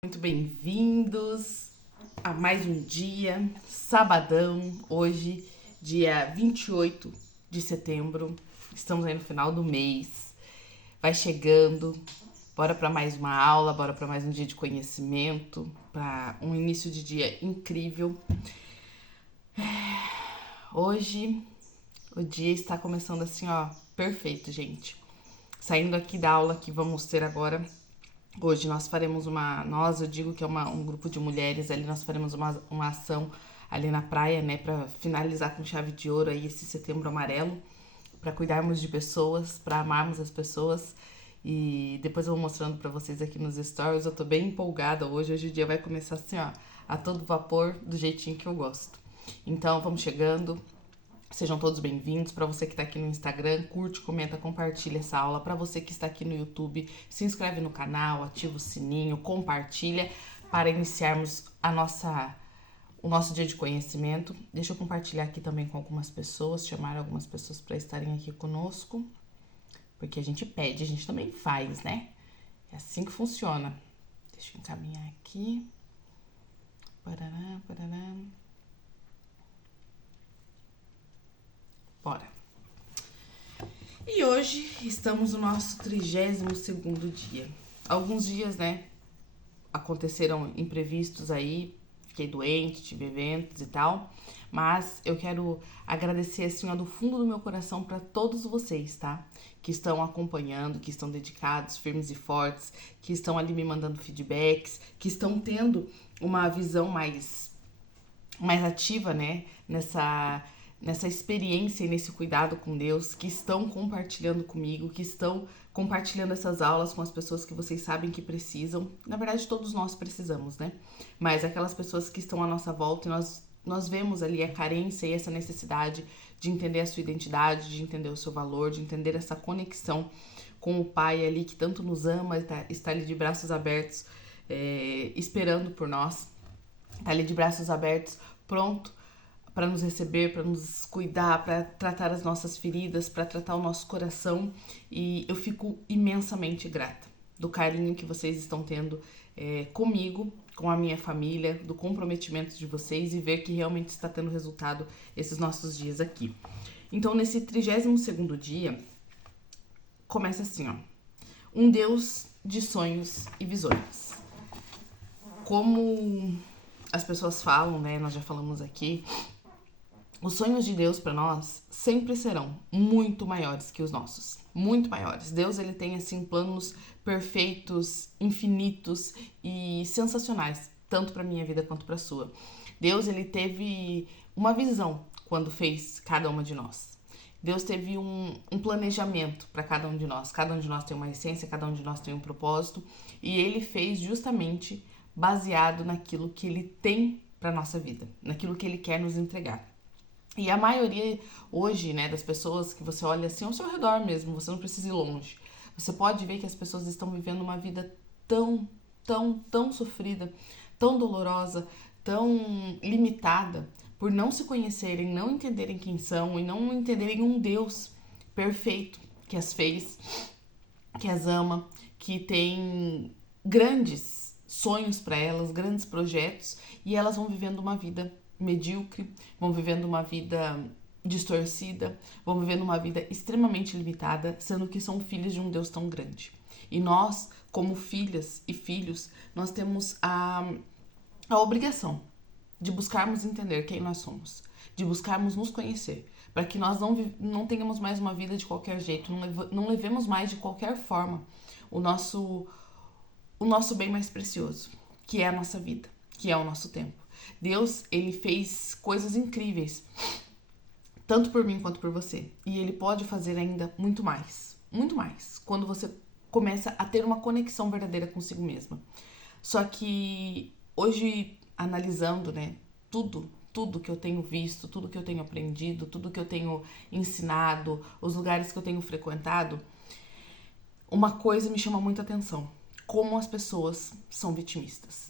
Muito bem-vindos a mais um dia, sabadão, hoje, dia 28 de setembro. Estamos aí no final do mês, vai chegando, bora para mais uma aula, bora para mais um dia de conhecimento, para um início de dia incrível. Hoje o dia está começando assim, ó, perfeito, gente. Saindo aqui da aula que vamos ter agora. Hoje nós faremos eu digo que é um grupo de mulheres ali, nós faremos uma ação ali na praia, né, para finalizar com chave de ouro aí esse setembro amarelo, para cuidarmos de pessoas, para amarmos as pessoas. E depois eu vou mostrando para vocês aqui nos stories. Eu tô bem empolgada hoje o dia vai começar assim, ó, a todo vapor, do jeitinho que eu gosto. Então, vamos chegando. Sejam todos bem-vindos. Para você que está aqui no Instagram, curte, comenta, compartilha essa aula. Para você que está aqui no YouTube, se inscreve no canal, ativa o sininho, compartilha para iniciarmos o nosso dia de conhecimento. Deixa eu compartilhar aqui também com algumas pessoas, chamar algumas pessoas para estarem aqui conosco, porque a gente pede, a gente também faz, né? É assim que funciona. Deixa eu encaminhar aqui. Parará, parará. Bora. E hoje estamos no nosso 32º dia. Alguns dias, né, aconteceram imprevistos aí, fiquei doente, tive eventos e tal, mas eu quero agradecer assim, ó, do fundo do meu coração para todos vocês, tá? Que estão acompanhando, que estão dedicados, firmes e fortes, que estão ali me mandando feedbacks, que estão tendo uma visão mais ativa, né, nessa experiência e nesse cuidado com Deus, que estão compartilhando comigo, que estão compartilhando essas aulas com as pessoas que vocês sabem que precisam. Na verdade, todos nós precisamos, né? Mas aquelas pessoas que estão à nossa volta, e nós vemos ali a carência e essa necessidade de entender a sua identidade, de entender o seu valor, de entender essa conexão com o Pai ali que tanto nos ama, está ali de braços abertos, esperando por nós, está ali de braços abertos, pronto para nos receber, para nos cuidar, para tratar as nossas feridas, para tratar o nosso coração. E eu fico imensamente grata do carinho que vocês estão tendo comigo, com a minha família, do comprometimento de vocês e ver que realmente está tendo resultado esses nossos dias aqui. Então, nesse 32º dia, começa assim, ó. Um Deus de sonhos e visões. Como as pessoas falam, né? Nós já falamos aqui, os sonhos de Deus para nós sempre serão muito maiores que os nossos, muito maiores. Deus, ele tem assim planos perfeitos, infinitos e sensacionais, tanto para minha vida quanto para a sua. Deus, ele teve uma visão quando fez cada uma de nós. Deus teve um planejamento para cada um de nós. Cada um de nós tem uma essência, cada um de nós tem um propósito, e ele fez justamente baseado naquilo que ele tem para nossa vida, naquilo que ele quer nos entregar. E a maioria hoje, né, das pessoas que você olha assim ao seu redor mesmo, você não precisa ir longe. Você pode ver que as pessoas estão vivendo uma vida tão sofrida, tão dolorosa, tão limitada, por não se conhecerem, não entenderem quem são e não entenderem um Deus perfeito que as fez, que as ama, que tem grandes sonhos para elas, grandes projetos, e elas vão vivendo uma vida medíocre, vão vivendo uma vida distorcida, vão vivendo uma vida extremamente limitada, sendo que são filhos de um Deus tão grande. E nós, como filhas e filhos, nós temos a obrigação de buscarmos entender quem nós somos, de buscarmos nos conhecer, para que nós não tenhamos mais uma vida de qualquer jeito, não levemos mais de qualquer forma o nosso bem mais precioso, que é a nossa vida, que é o nosso tempo. Deus, ele fez coisas incríveis, tanto por mim quanto por você. E ele pode fazer ainda muito mais, quando você começa a ter uma conexão verdadeira consigo mesma. Só que hoje, analisando, né, tudo que eu tenho visto, tudo que eu tenho aprendido, tudo que eu tenho ensinado, os lugares que eu tenho frequentado, uma coisa me chama muita atenção: como as pessoas são vitimistas.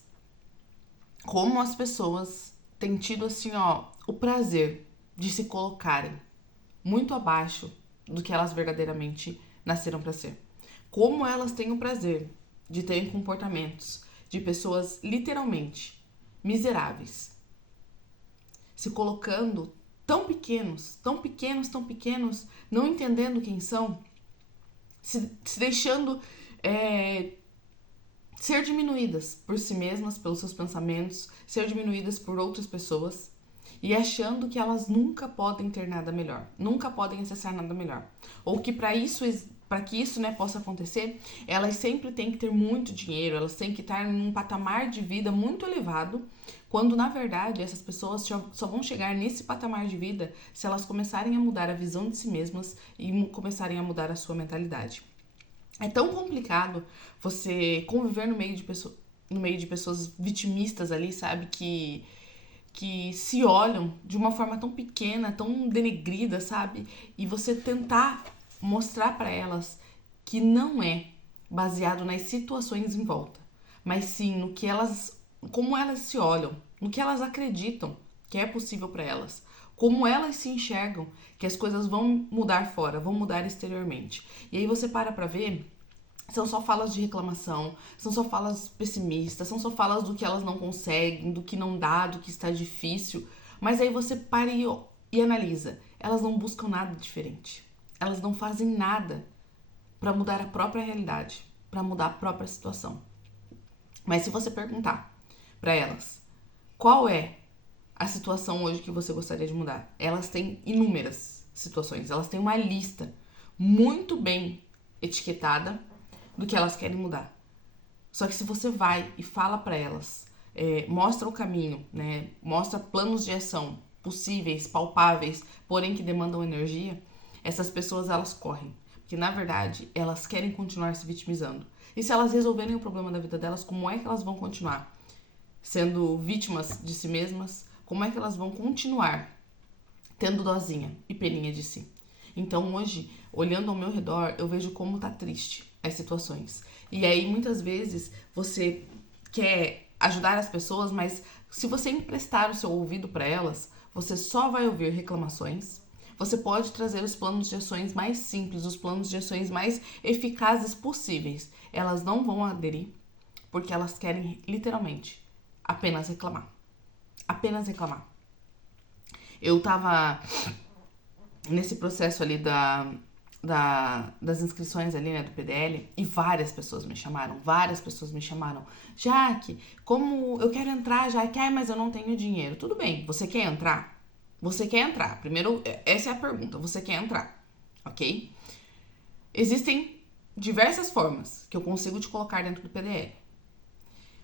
Como as pessoas têm tido, assim, ó, o prazer de se colocarem muito abaixo do que elas verdadeiramente nasceram para ser. Como elas têm o prazer de terem comportamentos de pessoas literalmente miseráveis, se colocando tão pequenos, tão pequenos, tão pequenos, não entendendo quem são, se deixando ser diminuídas por si mesmas, pelos seus pensamentos, ser diminuídas por outras pessoas e achando que elas nunca podem ter nada melhor, nunca podem acessar nada melhor. Ou que para que isso, né, possa acontecer, elas sempre têm que ter muito dinheiro, elas têm que estar num patamar de vida muito elevado, quando na verdade essas pessoas só vão chegar nesse patamar de vida se elas começarem a mudar a visão de si mesmas e começarem a mudar a sua mentalidade. É tão complicado você conviver no meio de pessoas vitimistas ali, sabe? Que se olham de uma forma tão pequena, tão denegrida, sabe? E você tentar mostrar para elas que não é baseado nas situações em volta, mas sim no que como elas se olham, no que elas acreditam que é possível para elas, como elas se enxergam que as coisas vão mudar fora, vão mudar exteriormente. E aí você para ver, são só falas de reclamação, são só falas pessimistas, são só falas do que elas não conseguem, do que não dá, do que está difícil. Mas aí você para e analisa, elas não buscam nada diferente. Elas não fazem nada para mudar a própria realidade, para mudar a própria situação. Mas se você perguntar para elas, qual é a situação hoje que você gostaria de mudar? Elas têm inúmeras situações, elas têm uma lista muito bem etiquetada do que elas querem mudar. Só que se você vai e fala para elas, mostra o caminho, né? Mostra planos de ação possíveis, palpáveis, porém que demandam energia, essas pessoas elas correm. Porque na verdade elas querem continuar se vitimizando. E se elas resolverem o problema da vida delas, como é que elas vão continuar sendo vítimas de si mesmas? Como é que elas vão continuar tendo dozinha e peninha de si? Então hoje, olhando ao meu redor, eu vejo como tá triste as situações. E aí muitas vezes você quer ajudar as pessoas, mas se você emprestar o seu ouvido para elas, você só vai ouvir reclamações. Você pode trazer os planos de ações mais simples, os planos de ações mais eficazes possíveis. Elas não vão aderir, porque elas querem literalmente apenas reclamar. Apenas reclamar. Eu tava nesse processo ali das inscrições ali, né, do PDL, e várias pessoas me chamaram. Jaque, como eu quero entrar, Jaque, mas eu não tenho dinheiro. Tudo bem, você quer entrar? Você quer entrar? Primeiro, essa é a pergunta, você quer entrar, ok? Existem diversas formas que eu consigo te colocar dentro do PDL.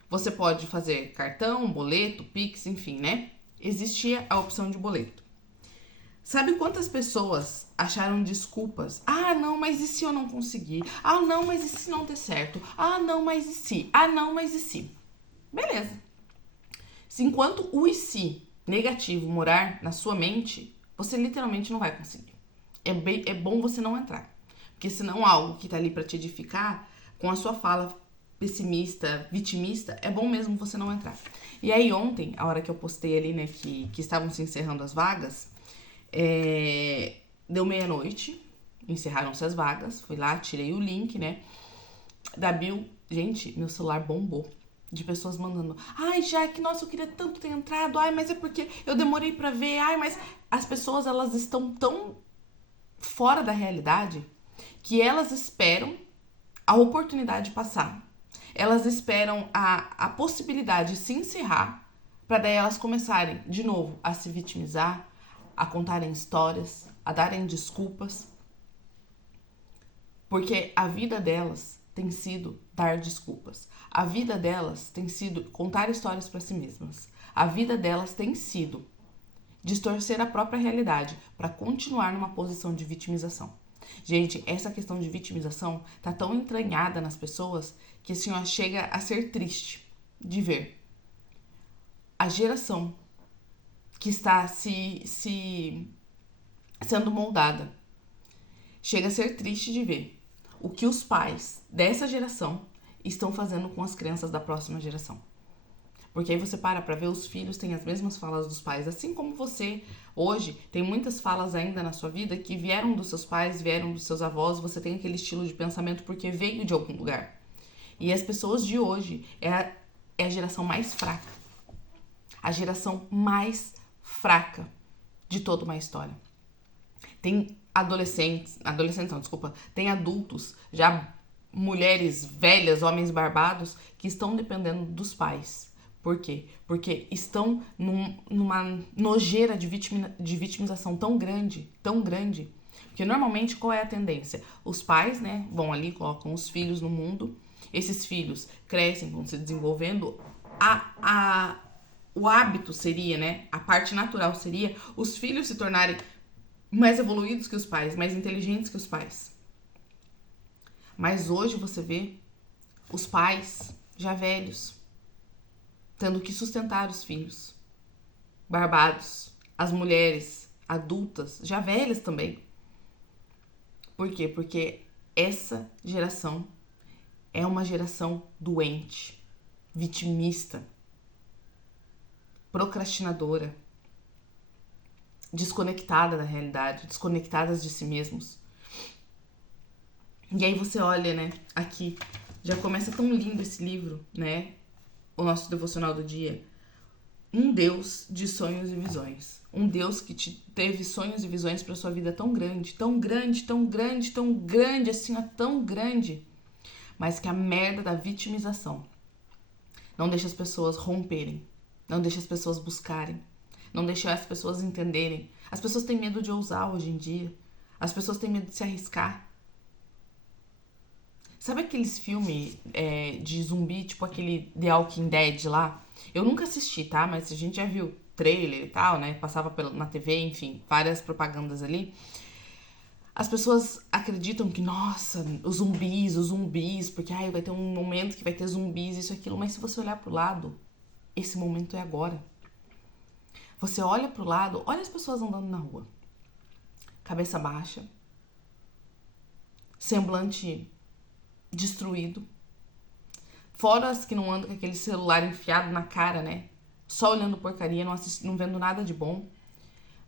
Você pode fazer cartão, boleto, Pix, enfim, né? Existia a opção de boleto. Sabe quantas pessoas acharam desculpas? Ah, não, mas e se eu não conseguir? Ah, não, mas e se não der certo? Ah, não, mas e se? Ah, não, mas e se? Beleza. Enquanto o e se negativo morar na sua mente, você literalmente não vai conseguir. É bom você não entrar. Porque senão algo que tá ali pra te edificar, com a sua fala pessimista, vitimista, é bom mesmo você não entrar. E aí ontem, a hora que eu postei ali, né, que estavam se encerrando as vagas, deu meia-noite, encerraram-se as vagas, fui lá, tirei o link, né, da bio. Gente, meu celular bombou de pessoas mandando, ai, Jaque, nossa, eu queria tanto ter entrado, ai, mas é porque eu demorei pra ver, ai, mas as pessoas, elas estão tão fora da realidade que elas esperam a oportunidade passar. Elas esperam a possibilidade de se encerrar para daí elas começarem de novo a se vitimizar, a contarem histórias, a darem desculpas. Porque a vida delas tem sido dar desculpas. A vida delas tem sido contar histórias para si mesmas. A vida delas tem sido distorcer a própria realidade para continuar numa posição de vitimização. Gente, essa questão de vitimização tá tão entranhada nas pessoas que assim, ó, chega a ser triste de ver a geração que está sendo moldada. Chega a ser triste de ver o que os pais dessa geração estão fazendo com as crianças da próxima geração. Porque aí você para ver, os filhos têm as mesmas falas dos pais, assim como você hoje tem muitas falas ainda na sua vida que vieram dos seus pais, vieram dos seus avós, você tem aquele estilo de pensamento porque veio de algum lugar. E as pessoas de hoje, é a geração mais fraca. A geração mais fraca de toda uma história. Tem tem adultos, já mulheres velhas, homens barbados, que estão dependendo dos pais. Por quê? Porque estão numa nojeira de vitimização tão grande, porque normalmente qual é a tendência? Os pais, né, vão ali, colocam os filhos no mundo, esses filhos crescem, vão se desenvolvendo, o hábito seria, né, a parte natural seria os filhos se tornarem mais evoluídos que os pais, mais inteligentes que os pais. Mas hoje você vê os pais já velhos, tendo que sustentar os filhos, barbados, as mulheres adultas, já velhas também. Por quê? Porque essa geração é uma geração doente, vitimista, procrastinadora, desconectada da realidade, desconectadas de si mesmos. E aí você olha, né, aqui, já começa tão lindo esse livro, né, o nosso devocional do dia. Um Deus de sonhos e visões. Um Deus que teve sonhos e visões para sua vida tão grande, tão grande, tão grande, tão grande, assim, tão grande, mas que a merda da vitimização não deixa as pessoas romperem, não deixa as pessoas buscarem, não deixa as pessoas entenderem. As pessoas têm medo de ousar hoje em dia. As pessoas têm medo de se arriscar. Sabe aqueles filmes de zumbi, tipo aquele The Walking Dead lá? Eu nunca assisti, tá? Mas a gente já viu trailer e tal, né? Passava na TV, enfim, várias propagandas ali. As pessoas acreditam que, nossa, os zumbis, porque vai ter um momento que vai ter zumbis, isso e aquilo. Mas se você olhar pro lado, esse momento é agora. Você olha pro lado, olha as pessoas andando na rua. Cabeça baixa. Semblante destruído. Fora as que não andam com aquele celular enfiado na cara, né? Só olhando porcaria, não vendo nada de bom.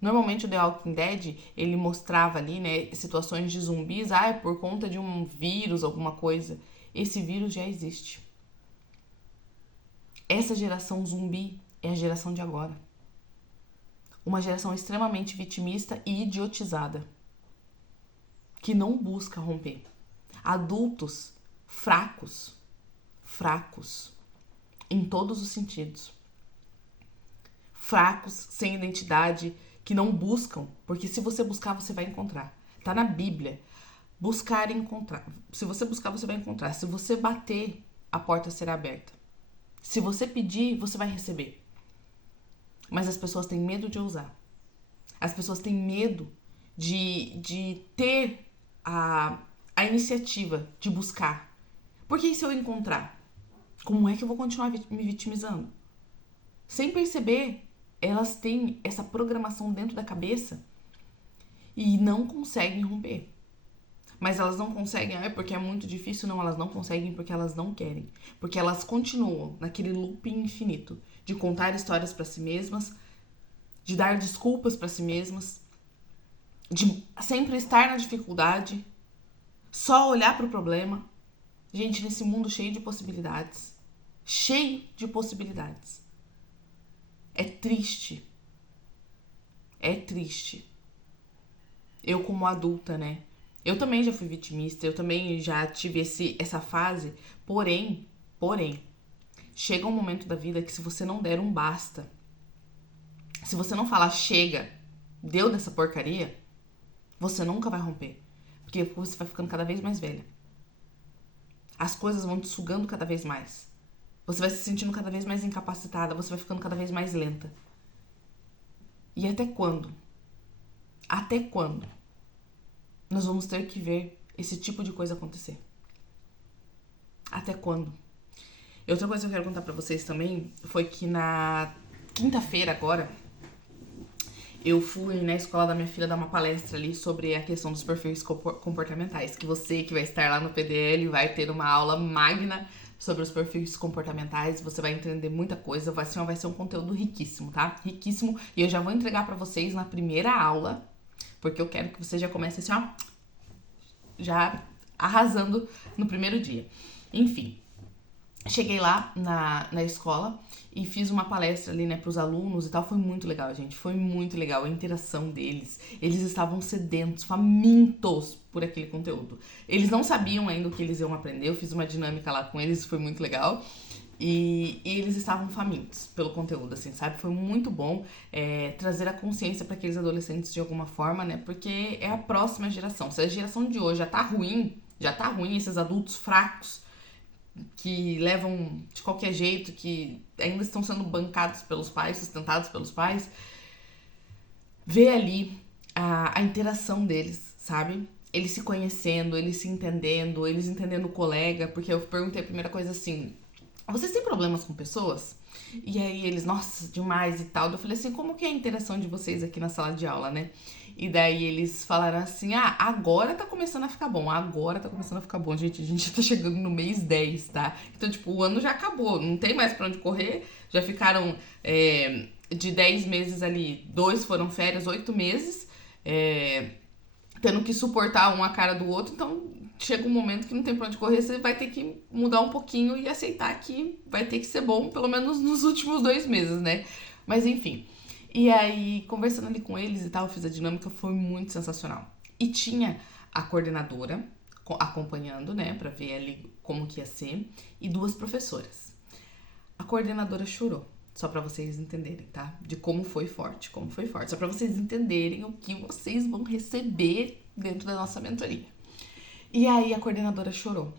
Normalmente o The Walking Dead, ele mostrava ali, né, situações de zumbis, por conta de um vírus, alguma coisa. Esse vírus já existe. Essa geração zumbi é a geração de agora. Uma geração extremamente vitimista e idiotizada, que não busca romper. Adultos fracos em todos os sentidos. Fracos, sem identidade, que não buscam, porque se você buscar, você vai encontrar. Tá na Bíblia. Buscar e encontrar. Se você buscar, você vai encontrar. Se você bater, a porta será aberta. Se você pedir, você vai receber. Mas as pessoas têm medo de ousar. As pessoas têm medo de ter a iniciativa de buscar. Porque e se eu encontrar? Como é que eu vou continuar me vitimizando? Sem perceber, elas têm essa programação dentro da cabeça e não conseguem romper. Mas elas não conseguem, porque é muito difícil. Não, elas não conseguem porque elas não querem. Porque elas continuam naquele looping infinito de contar histórias para si mesmas, de dar desculpas para si mesmas, de sempre estar na dificuldade, só olhar para o problema. Gente, nesse mundo cheio de possibilidades. Cheio de possibilidades. É triste. É triste. Eu como adulta, né? Eu também já fui vitimista, eu também já tive essa fase. Porém, chega um momento da vida que se você não der um basta, se você não falar chega, deu dessa porcaria, você nunca vai romper. Porque você vai ficando cada vez mais velha. As coisas vão te sugando cada vez mais. Você vai se sentindo cada vez mais incapacitada, você vai ficando cada vez mais lenta. E até quando? Até quando nós vamos ter que ver esse tipo de coisa acontecer? Até quando? E outra coisa que eu quero contar pra vocês também foi que na quinta-feira agora, eu fui na escola da minha filha dar uma palestra ali sobre a questão dos perfis comportamentais. Que você que vai estar lá no PDL vai ter uma aula magna sobre os perfis comportamentais. Você vai entender muita coisa. Vai ser um conteúdo riquíssimo, tá? Riquíssimo. E eu já vou entregar pra vocês na primeira aula, porque eu quero que você já comece assim, ó, já arrasando no primeiro dia. Enfim. cheguei lá na escola e fiz uma palestra ali, né, pros alunos e tal. Foi muito legal, gente. Foi muito legal a interação deles. Eles estavam sedentos, famintos por aquele conteúdo. Eles não sabiam ainda o que eles iam aprender. Eu fiz uma dinâmica lá com eles, foi muito legal. E eles estavam famintos pelo conteúdo, assim, sabe? Foi muito bom trazer a consciência para aqueles adolescentes de alguma forma, né? Porque é a próxima geração. Se a geração de hoje já tá ruim, esses adultos fracos que levam de qualquer jeito, que ainda estão sendo bancados pelos pais, sustentados pelos pais, vê ali a interação deles, sabe? Eles se conhecendo, eles se entendendo, eles entendendo o colega, porque eu perguntei a primeira coisa assim: vocês têm problemas com pessoas? E aí eles, nossa, demais e tal. Eu falei assim, como que é a interação de vocês aqui na sala de aula, né? E daí eles falaram assim, agora tá começando a ficar bom, agora tá começando a ficar bom, gente, a gente tá chegando no mês 10, tá? Então, tipo, o ano já acabou, não tem mais pra onde correr, já ficaram de 10 meses ali, 2 foram férias, 8 meses, tendo que suportar um a cara do outro, então chega um momento que não tem pra onde correr, você vai ter que mudar um pouquinho e aceitar que vai ter que ser bom, pelo menos nos últimos 2 meses, né? Mas enfim. E aí, conversando ali com eles e tal, eu fiz a dinâmica, foi muito sensacional. E tinha a coordenadora acompanhando, né, pra ver ali como que ia ser, e 2 professoras. A coordenadora chorou, só pra vocês entenderem, tá? De como foi forte, só pra vocês entenderem o que vocês vão receber dentro da nossa mentoria. E aí a coordenadora chorou.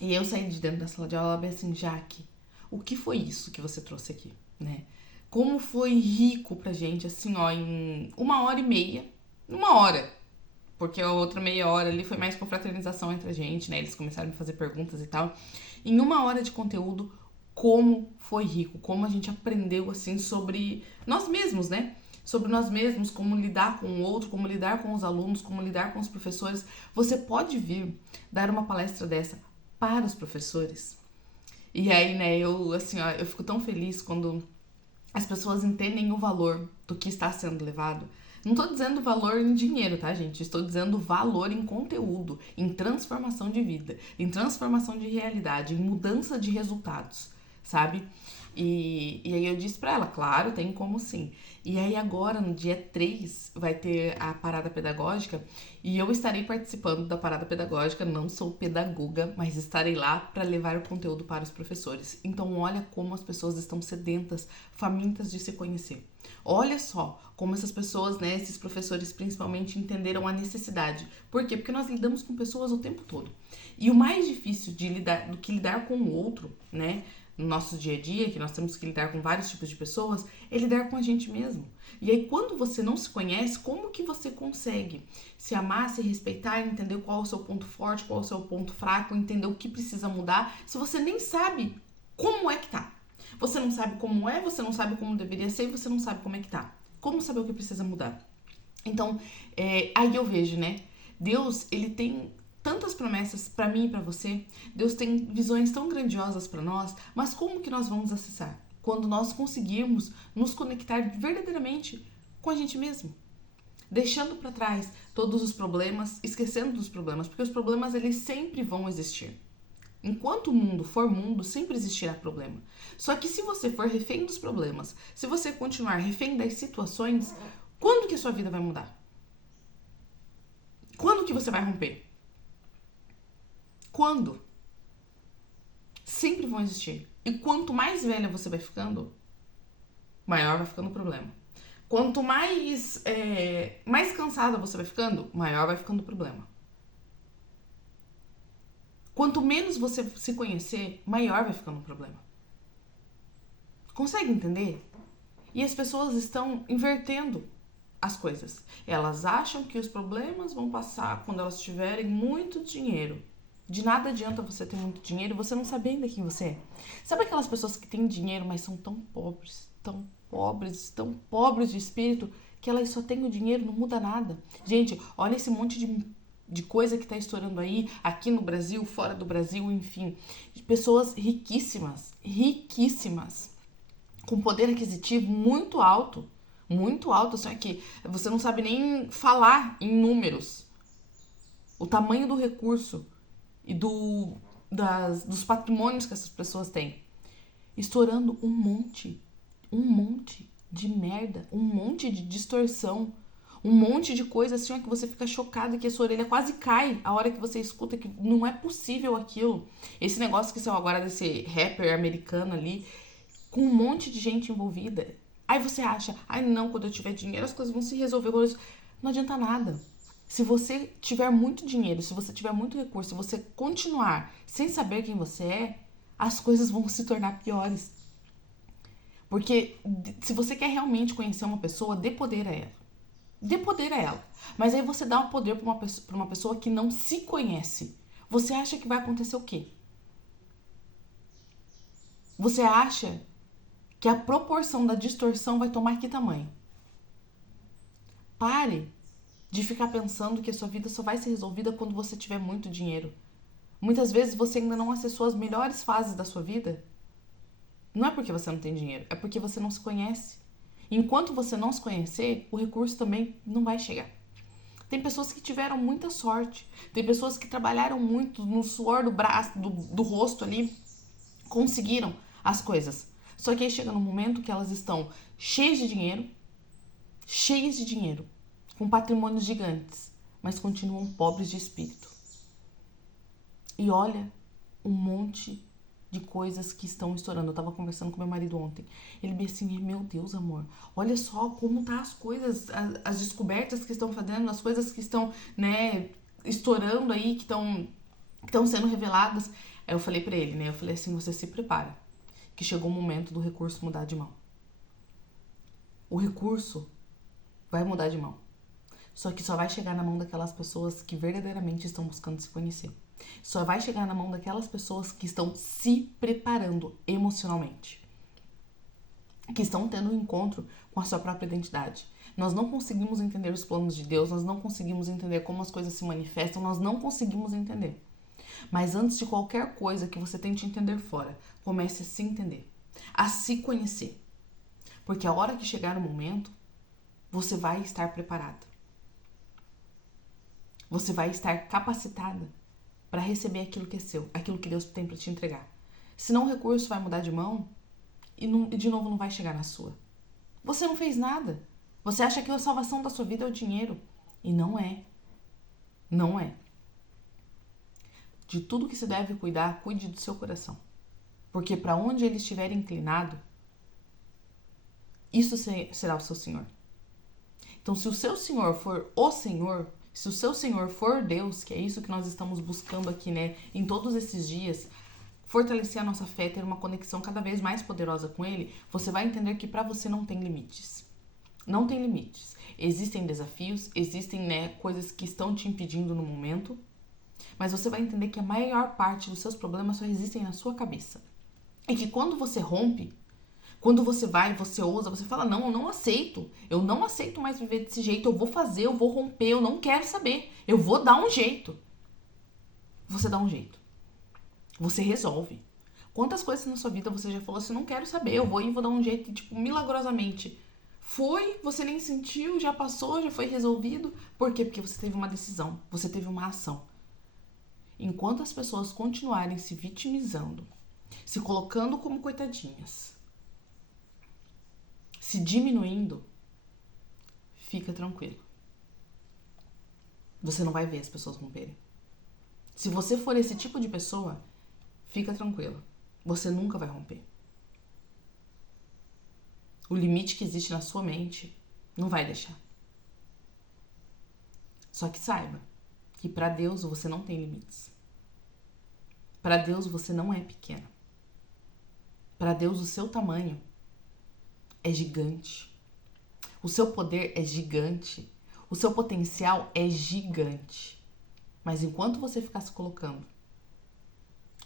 E eu saí de dentro da sala de aula e falei assim, Jaque, o que foi isso que você trouxe aqui, né? Como foi rico pra gente, assim, ó, em 1h30, uma hora, porque a outra meia hora ali foi mais confraternização entre a gente, né? Eles começaram a me fazer perguntas e tal. Em 1 hora de conteúdo, como foi rico, como a gente aprendeu, assim, sobre nós mesmos, né? Sobre nós mesmos, como lidar com o outro, como lidar com os alunos, como lidar com os professores. Você pode vir dar uma palestra dessa para os professores? E aí, né, eu, assim, ó, eu fico tão feliz quando as pessoas entendem o valor do que está sendo levado. Não estou dizendo valor em dinheiro, tá, gente? Estou dizendo valor em conteúdo, em transformação de vida, em transformação de realidade, em mudança de resultados, sabe? E aí eu disse pra ela, claro, tem como sim. E aí agora, no dia 3, vai ter a parada pedagógica e eu estarei participando da parada pedagógica, não sou pedagoga, mas estarei lá para levar o conteúdo para os professores. Então olha como as pessoas estão sedentas, famintas de se conhecer. Olha só como essas pessoas, né, esses professores principalmente entenderam a necessidade. Por quê? Porque nós lidamos com pessoas o tempo todo. E o mais difícil do que lidar com o outro, né, no nosso dia a dia, que nós temos que lidar com vários tipos de pessoas, é lidar com a gente mesmo. E aí, quando você não se conhece, como que você consegue se amar, se respeitar, entender qual é o seu ponto forte, qual é o seu ponto fraco, entender o que precisa mudar, se você nem sabe como é que tá? Você não sabe como é, você não sabe como deveria ser e você não sabe como é que tá. Como saber o que precisa mudar? Então, aí eu vejo, né? Deus, ele tem tantas promessas para mim e para você. Deus tem visões tão grandiosas para nós, mas como que nós vamos acessar? Quando nós conseguirmos nos conectar verdadeiramente com a gente mesmo, deixando para trás todos os problemas, esquecendo dos problemas, porque os problemas eles sempre vão existir. Enquanto o mundo for mundo, sempre existirá problema. Só que se você for refém dos problemas, se você continuar refém das situações, quando que a sua vida vai mudar? Quando que você vai romper? Quando? Sempre vão existir. E quanto mais velha você vai ficando, maior vai ficando o problema. Quanto mais cansada você vai ficando, maior vai ficando o problema. Quanto menos você se conhecer, maior vai ficando o problema. Consegue entender? E as pessoas estão invertendo as coisas. Elas acham que os problemas vão passar quando elas tiverem muito dinheiro. De nada adianta você ter muito dinheiro e você não saber ainda quem você é. Sabe aquelas pessoas que têm dinheiro, mas são tão pobres de espírito, que elas só têm o dinheiro, não muda nada. Gente, olha esse monte de coisa que tá estourando aí, aqui no Brasil, fora do Brasil, enfim. De pessoas riquíssimas, com poder aquisitivo muito alto, só que você não sabe nem falar em números. O tamanho do recurso e do dos patrimônios que essas pessoas têm. Estourando um monte de merda, um monte de distorção, um monte de coisa assim, ó, que você fica chocado, que a sua orelha quase cai a hora que você escuta que não é possível aquilo. Esse negócio que saiu agora desse rapper americano ali, com um monte de gente envolvida. Aí você acha, ai não, quando eu tiver dinheiro as coisas vão se resolver. Não adianta nada. Se você tiver muito dinheiro, se você tiver muito recurso, se você continuar sem saber quem você é, as coisas vão se tornar piores. Porque se você quer realmente conhecer uma pessoa, dê poder a ela. Dê poder a ela. Mas aí você dá um poder pra uma pessoa que não se conhece. Você acha que vai acontecer o quê? Você acha que a proporção da distorção vai tomar que tamanho? Pare de ficar pensando que a sua vida só vai ser resolvida quando você tiver muito dinheiro. Muitas vezes você ainda não acessou as melhores fases da sua vida. Não é porque você não tem dinheiro, é porque você não se conhece. Enquanto você não se conhecer, o recurso também não vai chegar. Tem pessoas que tiveram muita sorte, tem pessoas que trabalharam muito no suor do braço, do rosto ali, conseguiram as coisas. Só que aí chega no momento que elas estão cheias de dinheiro, com patrimônios gigantes, mas continuam pobres de espírito. E olha um monte de coisas que estão estourando. Eu tava conversando com meu marido ontem. Ele me assim, meu Deus, amor, olha só como tá as coisas, as descobertas que estão fazendo, as coisas que estão, né, estourando aí, que estão sendo reveladas. Aí eu falei pra ele, né, eu falei assim, você se prepara, que chegou o momento do recurso mudar de mão. O recurso vai mudar de mão. Só que só vai chegar na mão daquelas pessoas que verdadeiramente estão buscando se conhecer. Só vai chegar na mão daquelas pessoas que estão se preparando emocionalmente. Que estão tendo um encontro com a sua própria identidade. Nós não conseguimos entender os planos de Deus, nós não conseguimos entender como as coisas se manifestam, nós não conseguimos entender. Mas antes de qualquer coisa que você tente entender fora, comece a se entender, a se conhecer. Porque a hora que chegar o momento, você vai estar preparada. Você vai estar capacitada para receber aquilo que é seu, aquilo que Deus tem para te entregar. Senão o recurso vai mudar de mão e de novo não vai chegar na sua. Você não fez nada. Você acha que a salvação da sua vida é o dinheiro. E não é. Não é. De tudo que se deve cuidar, cuide do seu coração. Porque para onde ele estiver inclinado, isso será o seu Senhor. Então, se o seu Senhor for o Senhor, se o seu Senhor for Deus, que é isso que nós estamos buscando aqui, né, em todos esses dias, fortalecer a nossa fé, ter uma conexão cada vez mais poderosa com Ele, você vai entender que para você não tem limites. Não tem limites. Existem desafios, existem, né, coisas que estão te impedindo no momento, mas você vai entender que a maior parte dos seus problemas só existem na sua cabeça. E que quando você rompe, quando você vai, você ousa, você fala, não, eu não aceito mais viver desse jeito, eu vou fazer, eu vou romper, eu não quero saber, eu vou dar um jeito. Você dá um jeito. Você resolve. Quantas coisas na sua vida você já falou assim, não quero saber, eu vou ir, vou dar um jeito, tipo, milagrosamente. Foi, você nem sentiu, já passou, já foi resolvido. Por quê? Porque você teve uma decisão, você teve uma ação. Enquanto as pessoas continuarem se vitimizando, se colocando como coitadinhas, se diminuindo, fica tranquilo. Você não vai ver as pessoas romperem. Se você for esse tipo de pessoa, fica tranquilo. Você nunca vai romper. O limite que existe na sua mente não vai deixar. Só que saiba que para Deus você não tem limites. Para Deus você não é pequena. Para Deus o seu tamanho é gigante. O seu poder é gigante. O seu potencial é gigante. Mas enquanto você ficar se colocando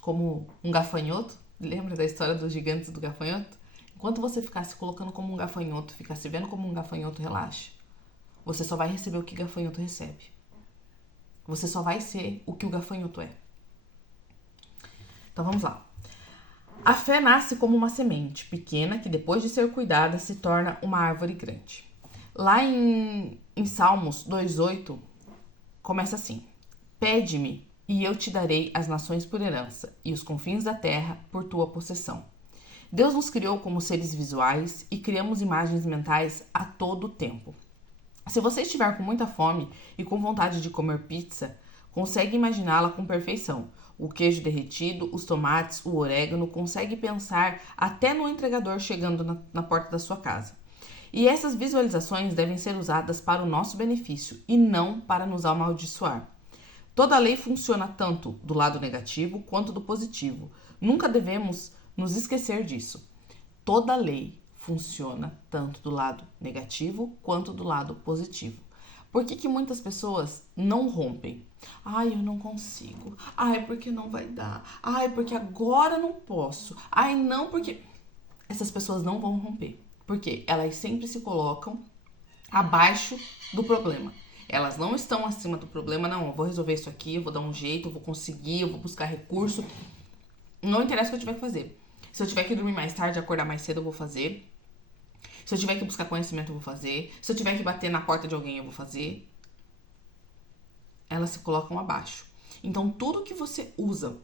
como um gafanhoto, lembra da história dos gigantes do gafanhoto? Enquanto você ficar se colocando como um gafanhoto, ficar se vendo como um gafanhoto, relaxa. Você só vai receber o que gafanhoto recebe. Você só vai ser o que o gafanhoto é. Então vamos lá. A fé nasce como uma semente pequena que depois de ser cuidada se torna uma árvore grande. Lá em Salmos 2:8 começa assim: Pede-me e eu te darei as nações por herança, e os confins da terra por tua possessão. Deus nos criou como seres visuais e criamos imagens mentais a todo tempo. Se você estiver com muita fome e com vontade de comer pizza, consegue imaginá-la com perfeição. O queijo derretido, os tomates, o orégano, consegue pensar até no entregador chegando na porta da sua casa. E essas visualizações devem ser usadas para o nosso benefício e não para nos amaldiçoar. Toda lei funciona tanto do lado negativo quanto do positivo. Nunca devemos nos esquecer disso. Toda lei funciona tanto do lado negativo quanto do lado positivo. Por que muitas pessoas não rompem? Ai, eu não consigo. Ai, porque não vai dar. Ai, porque agora não posso. Ai, não, porque... Essas pessoas não vão romper. Porque elas sempre se colocam abaixo do problema. Elas não estão acima do problema, não. Eu vou resolver isso aqui, eu vou dar um jeito, eu vou conseguir, eu vou buscar recurso. Não interessa o que eu tiver que fazer. Se eu tiver que dormir mais tarde, acordar mais cedo, eu vou fazer. Se eu tiver que buscar conhecimento, eu vou fazer. Se eu tiver que bater na porta de alguém, eu vou fazer. Elas se colocam abaixo. Então, tudo que você usa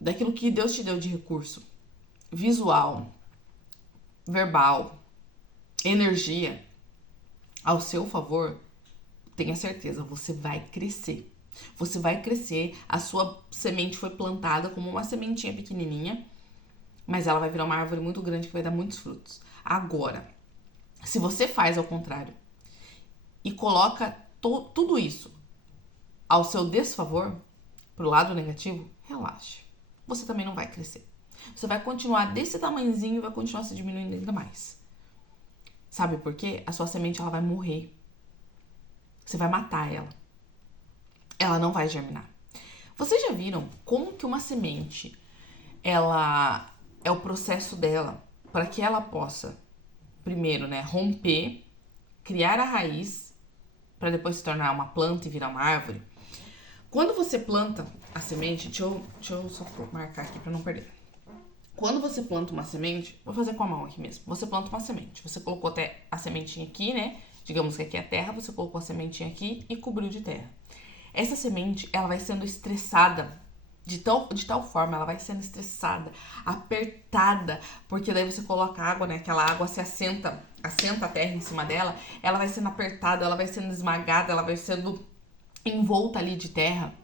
daquilo que Deus te deu de recurso, visual, verbal, energia, ao seu favor, tenha certeza, você vai crescer. Você vai crescer, a sua semente foi plantada como uma sementinha pequenininha, mas ela vai virar uma árvore muito grande que vai dar muitos frutos. Agora, se você faz ao contrário e coloca tudo isso ao seu desfavor, pro lado negativo, relaxe. Você também não vai crescer. Você vai continuar desse tamanhozinho e vai continuar se diminuindo ainda mais. Sabe por quê? A sua semente ela vai morrer. Você vai matar ela. Ela não vai germinar. Vocês já viram como que uma semente, ela é o processo dela para que ela possa, primeiro, né, romper, criar a raiz, para depois se tornar uma planta e virar uma árvore? Quando você planta a semente, deixa eu só marcar aqui para não perder. Quando você planta uma semente, vou fazer com a mão aqui mesmo. Você planta uma semente, você colocou até a sementinha aqui, né? Digamos que aqui é a terra, você colocou a sementinha aqui e cobriu de terra. Essa semente, ela vai sendo estressada de tal forma, ela vai sendo estressada, apertada, porque daí você coloca água, né? Aquela água se assenta a terra em cima dela, ela vai sendo apertada, ela vai sendo esmagada, ela vai sendo envolta ali de terra.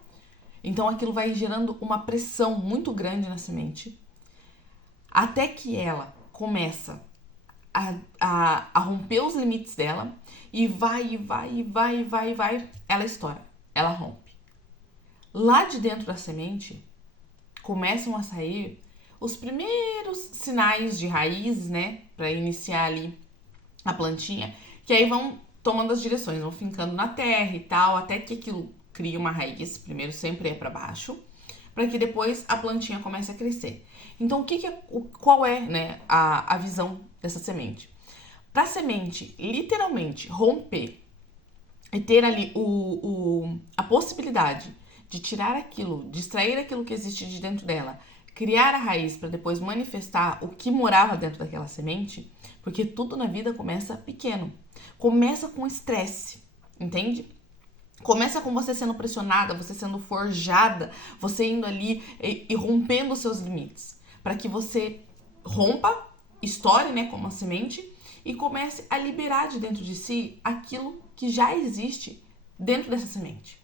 Então aquilo vai gerando uma pressão muito grande na semente, até que ela começa a romper os limites dela e vai, ela estoura, ela rompe. Lá de dentro da semente começam a sair os primeiros sinais de raízes, né, para iniciar ali a plantinha, que aí vão tomando as direções, vão fincando na terra e tal, até que aquilo cria uma raiz. Primeiro sempre é para baixo, para que depois a plantinha comece a crescer. Então, qual é, né, a visão dessa semente? Para a semente literalmente romper e ter ali a possibilidade de tirar aquilo, de extrair aquilo que existe de dentro dela, criar a raiz para depois manifestar o que morava dentro daquela semente, porque tudo na vida começa pequeno. Começa com estresse, entende? Começa com você sendo pressionada, você sendo forjada, você indo ali e rompendo os seus limites, para que você rompa, estoure, né, como uma semente, e comece a liberar de dentro de si aquilo que já existe dentro dessa semente,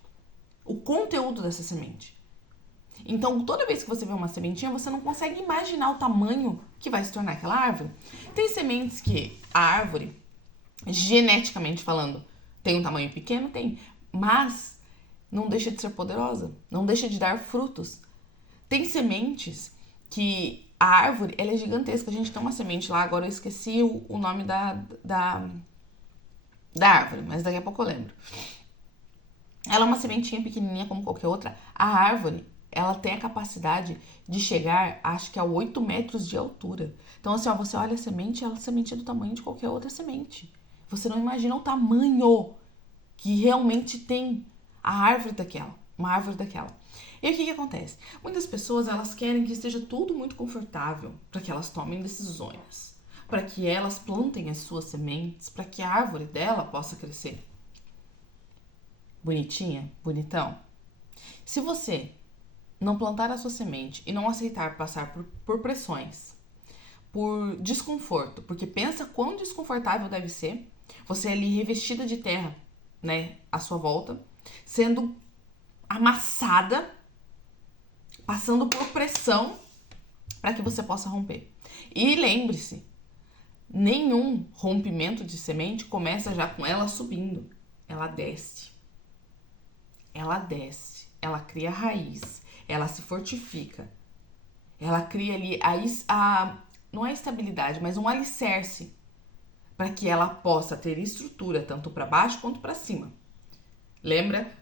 o conteúdo dessa semente. Então, toda vez que você vê uma sementinha, você não consegue imaginar o tamanho que vai se tornar aquela árvore. Tem sementes que a árvore, geneticamente falando, tem um tamanho pequeno, tem, mas não deixa de ser poderosa, não deixa de dar frutos. Tem sementes que a árvore, ela é gigantesca. A gente tem uma semente lá, agora eu esqueci o nome da árvore, mas daqui a pouco eu lembro. Ela é uma sementinha pequenininha como qualquer outra. A árvore, ela tem a capacidade de chegar, acho que a 8 metros de altura. Então, assim, ó, você olha a semente é do tamanho de qualquer outra semente. Você não imagina o tamanho que realmente tem a árvore daquela, uma árvore daquela. E aí, o que acontece? Muitas pessoas, elas querem que esteja tudo muito confortável para que elas tomem decisões, para que elas plantem as suas sementes, para que a árvore dela possa crescer. Bonitinha? Bonitão? Se você não plantar a sua semente e não aceitar passar por pressões, por desconforto, porque pensa quão desconfortável deve ser você ali revestida de terra, né, à sua volta, sendo amassada, passando por pressão para que você possa romper. E lembre-se, nenhum rompimento de semente começa já com ela subindo. Ela desce. Ela desce. Ela cria raiz. Ela se fortifica. Ela cria ali não é estabilidade, mas um alicerce para que ela possa ter estrutura tanto para baixo quanto para cima. Lembra?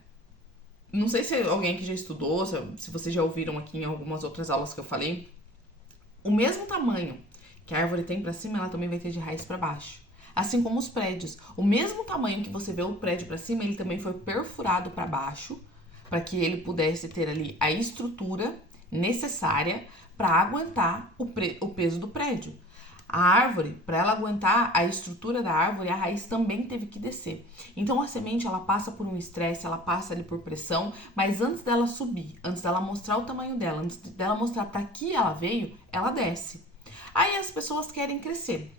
Não sei se alguém que já estudou, se vocês já ouviram aqui em algumas outras aulas que eu falei, o mesmo tamanho que a árvore tem para cima, ela também vai ter de raiz para baixo. Assim como os prédios. O mesmo tamanho que você vê o prédio para cima, ele também foi perfurado para baixo, para que ele pudesse ter ali a estrutura necessária para aguentar o peso do prédio. A árvore, para ela aguentar a estrutura da árvore, a raiz também teve que descer. Então a semente, ela passa por um estresse, ela passa ali por pressão, mas antes dela subir, antes dela mostrar o tamanho dela, antes dela mostrar para que ela veio, ela desce. Aí as pessoas querem crescer.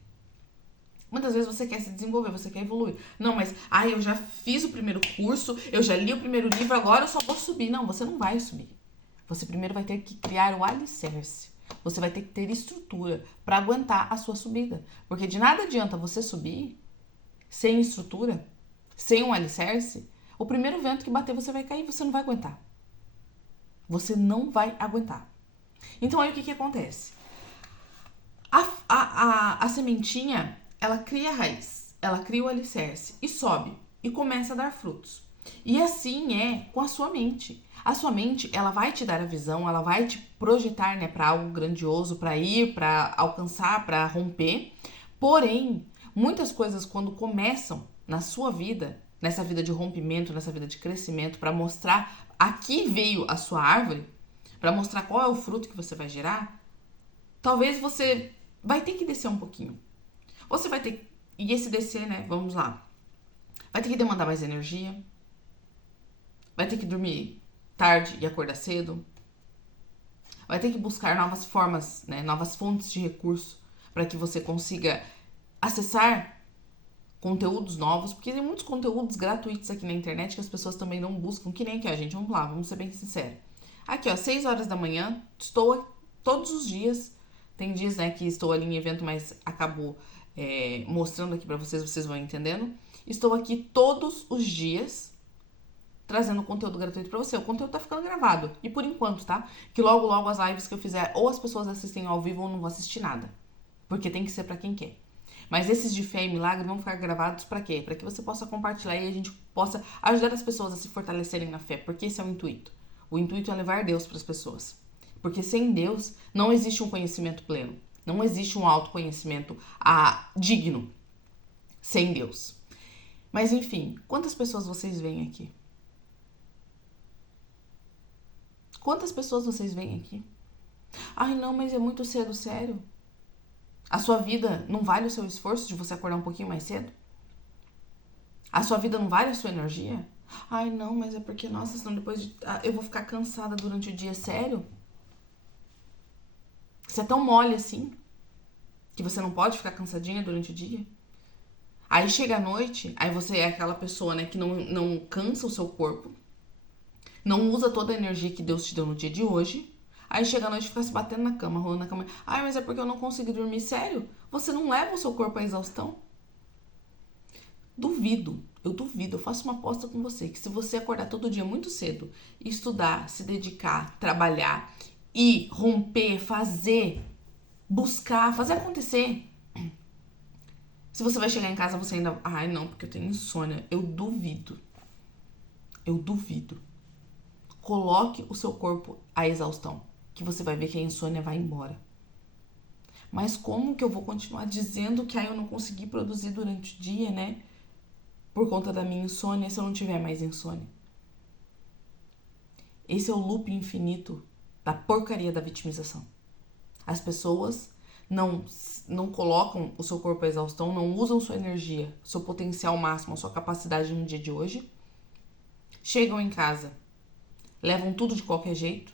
Muitas vezes você quer se desenvolver, você quer evoluir. Não, mas eu já fiz o primeiro curso, eu já li o primeiro livro, agora eu só vou subir. Não, você não vai subir. Você primeiro vai ter que criar o alicerce. Você vai ter que ter estrutura para aguentar a sua subida. Porque de nada adianta você subir sem estrutura, sem um alicerce. O primeiro vento que bater, você vai cair e você não vai aguentar. Você não vai aguentar. Então aí o que acontece? A sementinha, ela cria a raiz, ela cria o alicerce e sobe e começa a dar frutos. E assim é com a sua mente. A sua mente, ela vai te dar a visão, ela vai te projetar, né, para algo grandioso, para ir, para alcançar, para romper. Porém, muitas coisas quando começam na sua vida, nessa vida de rompimento, nessa vida de crescimento, para mostrar aqui veio a sua árvore, para mostrar qual é o fruto que você vai gerar, talvez você vai ter que descer um pouquinho. Você vai ter, e esse descer, né, vamos lá, vai ter que demandar mais energia, vai ter que dormir tarde e acordar cedo, vai ter que buscar novas formas, né, novas fontes de recurso para que você consiga acessar conteúdos novos, porque tem muitos conteúdos gratuitos aqui na internet que as pessoas também não buscam, que nem aqui, ó, gente, vamos lá, vamos ser bem sinceros. Aqui, ó, 6 horas da manhã, estou todos os dias, tem dias, né, que estou ali em evento, mas acabo mostrando aqui pra vocês, vocês vão entendendo. Estou aqui todos os dias trazendo conteúdo gratuito pra você. O conteúdo tá ficando gravado. E por enquanto, tá? Que logo, logo as lives que eu fizer, ou as pessoas assistem ao vivo ou não vão assistir nada. Porque tem que ser pra quem quer. Mas esses de fé e milagre vão ficar gravados pra quê? Pra que você possa compartilhar e a gente possa ajudar as pessoas a se fortalecerem na fé. Porque esse é o intuito. O intuito é levar Deus pras pessoas. Porque sem Deus não existe um conhecimento pleno. Não existe um autoconhecimento digno sem Deus. Mas enfim, quantas pessoas vocês veem aqui? Quantas pessoas vocês veem aqui? Ai, não, mas é muito cedo, sério? A sua vida não vale o seu esforço de você acordar um pouquinho mais cedo? A sua vida não vale a sua energia? Ai, não, mas é porque, nossa, senão depois eu vou ficar cansada durante o dia, sério? Você é tão mole assim que você não pode ficar cansadinha durante o dia? Aí chega a noite, aí você é aquela pessoa, né, que não cansa o seu corpo, não usa toda a energia que Deus te deu no dia de hoje. Aí chega a noite e fica se batendo na cama, rolando na cama. Ai, mas é porque eu não consegui dormir. Sério? Você não leva o seu corpo à exaustão? Duvido, eu faço uma aposta com você, que se você acordar todo dia muito cedo, estudar, se dedicar, trabalhar e romper, fazer, buscar, fazer acontecer, se você vai chegar em casa, você ainda... Ai, não, porque eu tenho insônia. Eu duvido. Coloque o seu corpo à exaustão, que você vai ver que a insônia vai embora. Mas como que eu vou continuar dizendo que eu não consegui produzir durante o dia, né? Por conta da minha insônia, se eu não tiver mais insônia? Esse é o loop infinito da porcaria da vitimização. As pessoas não colocam o seu corpo à exaustão, não usam sua energia, seu potencial máximo, sua capacidade no dia de hoje. Chegam em casa, levam tudo de qualquer jeito,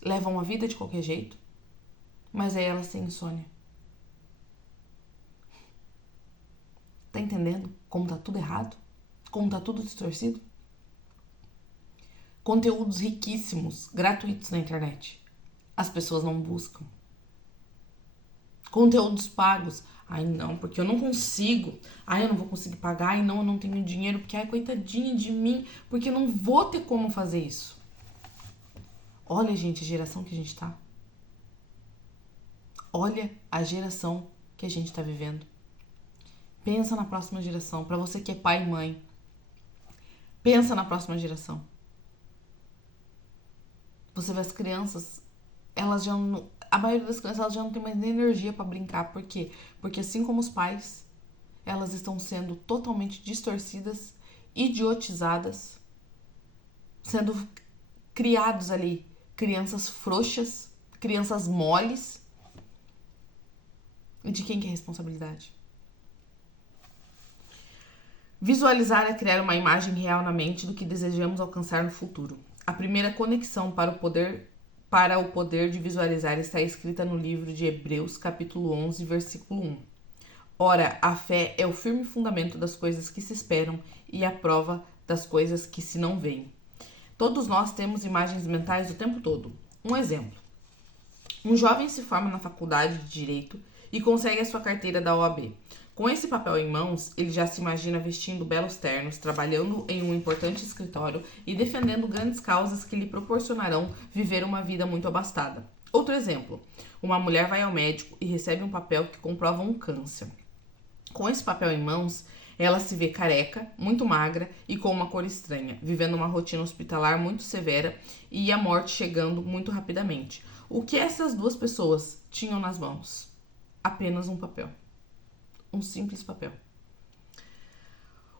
levam a vida de qualquer jeito, mas aí elas têm insônia. Tá entendendo como tá tudo errado? Como tá tudo distorcido? Conteúdos riquíssimos, gratuitos na internet. As pessoas não buscam. Conteúdos pagos. Ai, não, porque eu não consigo. Ai, eu não vou conseguir pagar. Ai, não, eu não tenho dinheiro. Porque, ai, coitadinha de mim. Porque eu não vou ter como fazer isso. Olha, gente, a geração que a gente tá. Olha a geração que a gente tá vivendo. Pensa na próxima geração. Pra você que é pai e mãe. Pensa na próxima geração. Você vê as crianças, elas já não, a maioria das crianças elas já não tem mais nem energia pra brincar. Por quê? Porque assim como os pais, elas estão sendo totalmente distorcidas, idiotizadas, sendo criados ali crianças frouxas, crianças moles. E de quem que é a responsabilidade? Visualizar é criar uma imagem real na mente do que desejamos alcançar no futuro. A primeira conexão para o poder de visualizar está escrita no livro de Hebreus, capítulo 11, versículo 1. Ora, a fé é o firme fundamento das coisas que se esperam e a prova das coisas que se não veem. Todos nós temos imagens mentais o tempo todo. Um exemplo. Um jovem se forma na faculdade de Direito e consegue a sua carteira da OAB. Com esse papel em mãos, ele já se imagina vestindo belos ternos, trabalhando em um importante escritório e defendendo grandes causas que lhe proporcionarão viver uma vida muito abastada. Outro exemplo. Uma mulher vai ao médico e recebe um papel que comprova um câncer. Com esse papel em mãos, ela se vê careca, muito magra e com uma cor estranha, vivendo uma rotina hospitalar muito severa e a morte chegando muito rapidamente. O que essas duas pessoas tinham nas mãos? Apenas um papel. Um simples papel.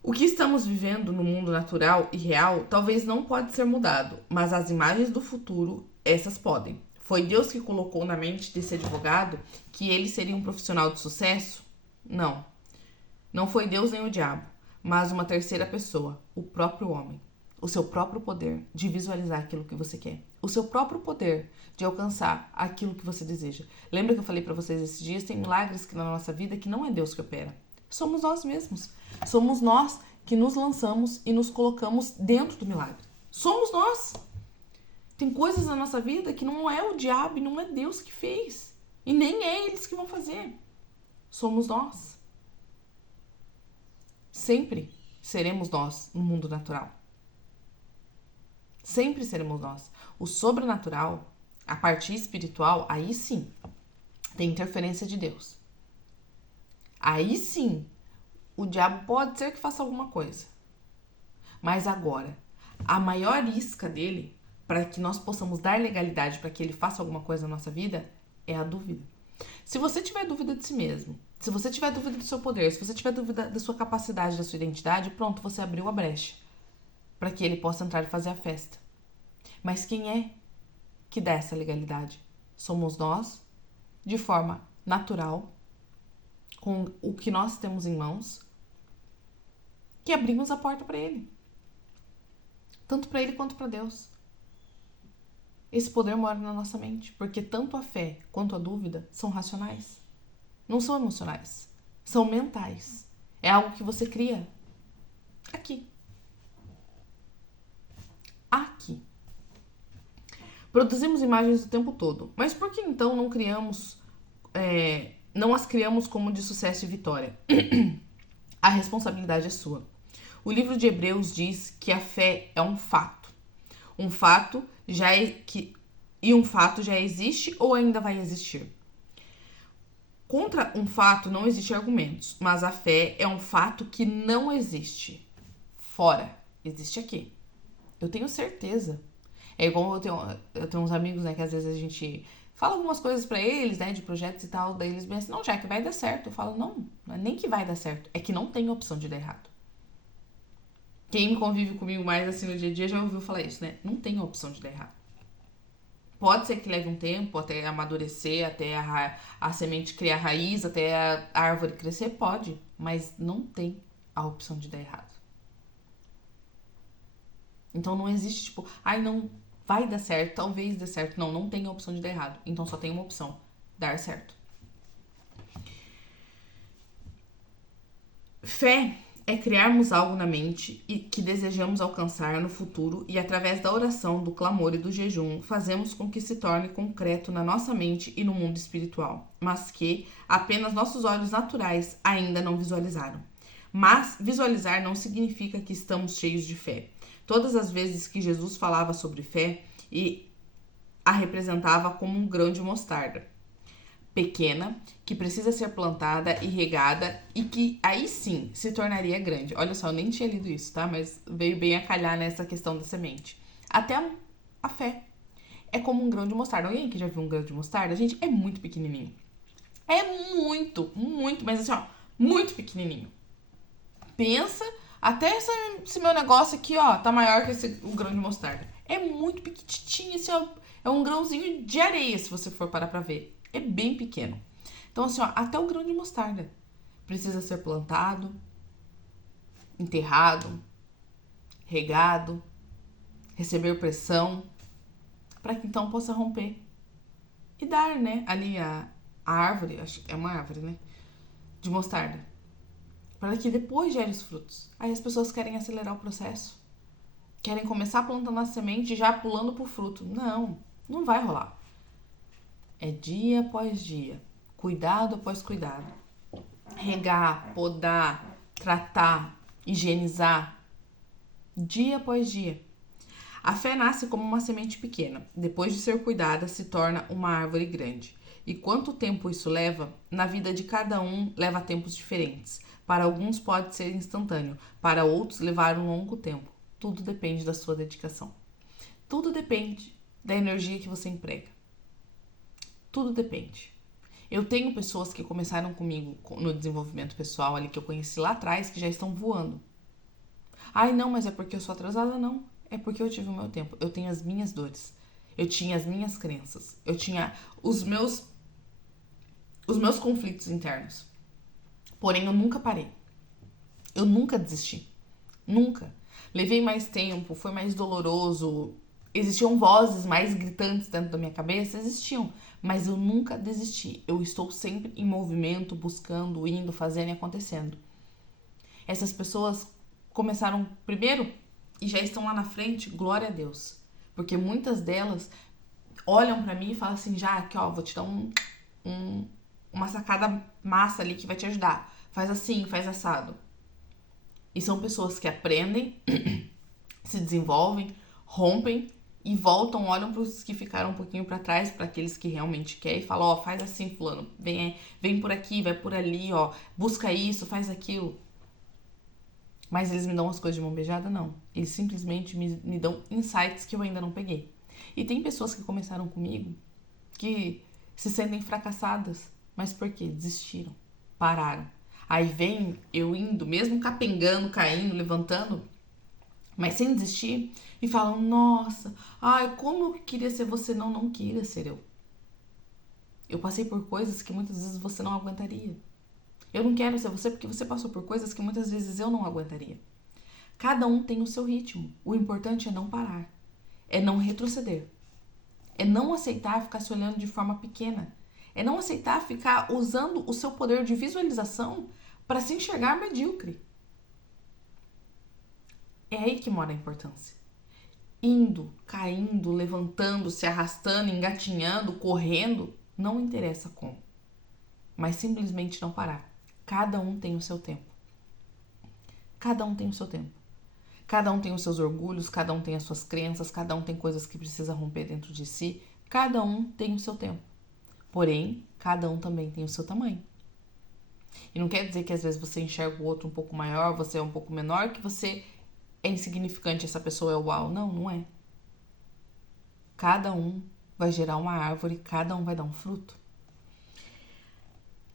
O que estamos vivendo no mundo natural e real talvez não pode ser mudado, mas as imagens do futuro, essas podem. Foi Deus que colocou na mente desse advogado que ele seria um profissional de sucesso? Não. Não foi Deus nem o diabo, mas uma terceira pessoa, o próprio homem. O seu próprio poder de visualizar aquilo que você quer. O seu próprio poder de alcançar aquilo que você deseja. Lembra que eu falei pra vocês esses dias? Tem milagres que na nossa vida que não é Deus que opera. Somos nós mesmos. Somos nós que nos lançamos e nos colocamos dentro do milagre. Somos nós. Tem coisas na nossa vida que não é o diabo e não é Deus que fez. E nem é eles que vão fazer. Somos nós. Sempre seremos nós no mundo natural. Sempre seremos nós. O sobrenatural, a parte espiritual, aí sim, tem interferência de Deus. Aí sim, o diabo pode ser que faça alguma coisa. Mas agora, a maior isca dele, para que nós possamos dar legalidade para que ele faça alguma coisa na nossa vida, é a dúvida. Se você tiver dúvida de si mesmo, se você tiver dúvida do seu poder, se você tiver dúvida da sua capacidade, da sua identidade, pronto, você abriu a brecha para que ele possa entrar e fazer a festa. Mas quem é que dá essa legalidade? Somos nós, de forma natural, com o que nós temos em mãos, que abrimos a porta para ele. Tanto para ele quanto para Deus. Esse poder mora na nossa mente, porque tanto a fé quanto a dúvida são racionais. Não são emocionais, são mentais. É algo que você cria aqui. Aqui. Produzimos imagens o tempo todo, mas por que então não as criamos como de sucesso e vitória? A responsabilidade é sua. O livro de Hebreus diz que a fé é um fato. Um fato já existe ou ainda vai existir. Contra um fato não existem argumentos, mas a fé é um fato que não existe fora, existe aqui. Eu tenho certeza. É igual eu tenho uns amigos, né, que às vezes a gente fala algumas coisas pra eles, né, de projetos e tal, daí eles pensam, não, já que vai dar certo. Eu falo, não é nem que vai dar certo, é que não tem opção de dar errado. Quem convive comigo mais assim no dia a dia já ouviu falar isso, né? Não tem opção de dar errado. Pode ser que leve um tempo até amadurecer, até a semente criar raiz, até a árvore crescer, pode, mas não tem a opção de dar errado. Então não existe tipo, ai não vai dar certo, talvez dê certo. Não, não tem a opção de dar errado. Então só tem uma opção, dar certo. Fé é criarmos algo na mente e que desejamos alcançar no futuro e através da oração, do clamor e do jejum, fazemos com que se torne concreto na nossa mente e no mundo espiritual, mas que apenas nossos olhos naturais ainda não visualizaram. Mas visualizar não significa que estamos cheios de fé. Todas as vezes que Jesus falava sobre fé, e a representava como um grão de mostarda, pequena, que precisa ser plantada e regada e que aí sim se tornaria grande. Olha só, eu nem tinha lido isso, tá? Mas veio bem a calhar nessa questão da semente. Até a fé é como um grão de mostarda. Alguém que já viu um grão de mostarda? Gente, é muito pequenininho. É muito, muito, mas assim, ó, muito pequenininho. Pensa, até esse meu negócio aqui, ó, tá maior que o grão de mostarda. É muito pequitinho, assim, ó, é um grãozinho de areia, se você for parar pra ver. É bem pequeno. Então, assim, ó, até o grão de mostarda precisa ser plantado, enterrado, regado, receber pressão, para que então possa romper e dar, né, ali a árvore, acho que é uma árvore, né, de mostarda, para que depois gere os frutos. Aí as pessoas querem acelerar o processo, querem começar plantando a semente e já pulando pro fruto. Não, não vai rolar. É dia após dia, cuidado após cuidado. Regar, podar, tratar, higienizar, dia após dia. A fé nasce como uma semente pequena. Depois de ser cuidada, se torna uma árvore grande. E quanto tempo isso leva? Na vida de cada um, leva tempos diferentes. Para alguns pode ser instantâneo, para outros levar um longo tempo. Tudo depende da sua dedicação. Tudo depende da energia que você emprega. Tudo depende. Eu tenho pessoas que começaram comigo no desenvolvimento pessoal ali que eu conheci lá atrás que já estão voando. Ai, não, mas é porque eu sou atrasada? Não. É porque eu tive o meu tempo. Eu tenho as minhas dores. Eu tinha as minhas crenças. Eu tinha os meus conflitos internos. Porém, eu nunca parei. Eu nunca desisti. Nunca. Levei mais tempo, foi mais doloroso. Existiam vozes mais gritantes dentro da minha cabeça? Existiam. Mas eu nunca desisti. Eu estou sempre em movimento, buscando, indo, fazendo e acontecendo. Essas pessoas começaram primeiro e já estão lá na frente, glória a Deus. Porque muitas delas olham pra mim e falam assim, já aqui ó, vou te dar uma sacada massa ali que vai te ajudar. Faz assim, faz assado. E são pessoas que aprendem, se desenvolvem, rompem e voltam, olham para os que ficaram um pouquinho para trás, para aqueles que realmente querem e falam, ó, faz assim, fulano, vem por aqui, vai por ali, ó, busca isso, faz aquilo. Mas eles me dão as coisas de mão beijada? Não. Eles simplesmente me dão insights que eu ainda não peguei. E tem pessoas que começaram comigo que se sentem fracassadas. Mas por quê? Desistiram. Pararam. Aí vem eu indo, mesmo capengando, caindo, levantando, mas sem desistir, e falam, nossa, ai, como eu queria ser você. Não, não queria ser eu. Eu passei por coisas que muitas vezes você não aguentaria. Eu não quero ser você porque você passou por coisas que muitas vezes eu não aguentaria. Cada um tem o seu ritmo. O importante é não parar. É não retroceder. É não aceitar ficar se olhando de forma pequena. É não aceitar ficar usando o seu poder de visualização para se enxergar medíocre. É aí que mora a importância. Indo, caindo, levantando, se arrastando, engatinhando, correndo, não interessa como. Mas simplesmente não parar. Cada um tem o seu tempo. Cada um tem o seu tempo. Cada um tem os seus orgulhos, cada um tem as suas crenças, cada um tem coisas que precisa romper dentro de si. Cada um tem o seu tempo. Porém, cada um também tem o seu tamanho. E não quer dizer que às vezes você enxerga o outro um pouco maior, você é um pouco menor, que você é insignificante, essa pessoa é uau. Não, não é. Cada um vai gerar uma árvore, cada um vai dar um fruto.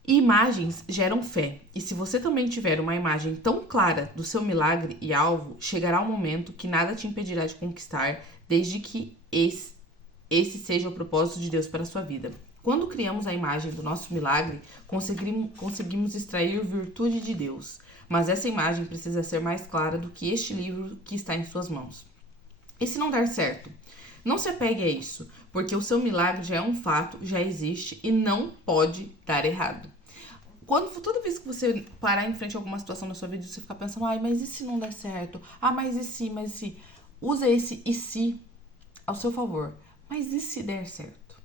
E imagens geram fé. E se você também tiver uma imagem tão clara do seu milagre e alvo, chegará um momento que nada te impedirá de conquistar, desde que esse seja o propósito de Deus para a sua vida. Quando criamos a imagem do nosso milagre, conseguimos extrair virtude de Deus. Mas essa imagem precisa ser mais clara do que este livro que está em suas mãos. E se não der certo? Não se apegue a isso, porque o seu milagre já é um fato, já existe e não pode dar errado. Toda vez que você parar em frente a alguma situação na sua vida, você ficar pensando, ai, mas e se não der certo? Ah, mas e se? Usa esse e se ao seu favor. Mas e se der certo?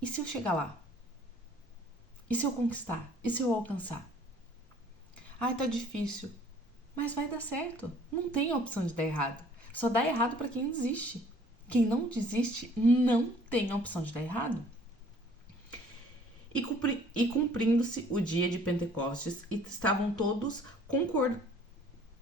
E se eu chegar lá? E se eu conquistar? E se eu alcançar? Ai, tá difícil. Mas vai dar certo. Não tem a opção de dar errado. Só dá errado para quem desiste. Quem não desiste não tem a opção de dar errado. E cumprindo-se o dia de Pentecostes, e estavam todos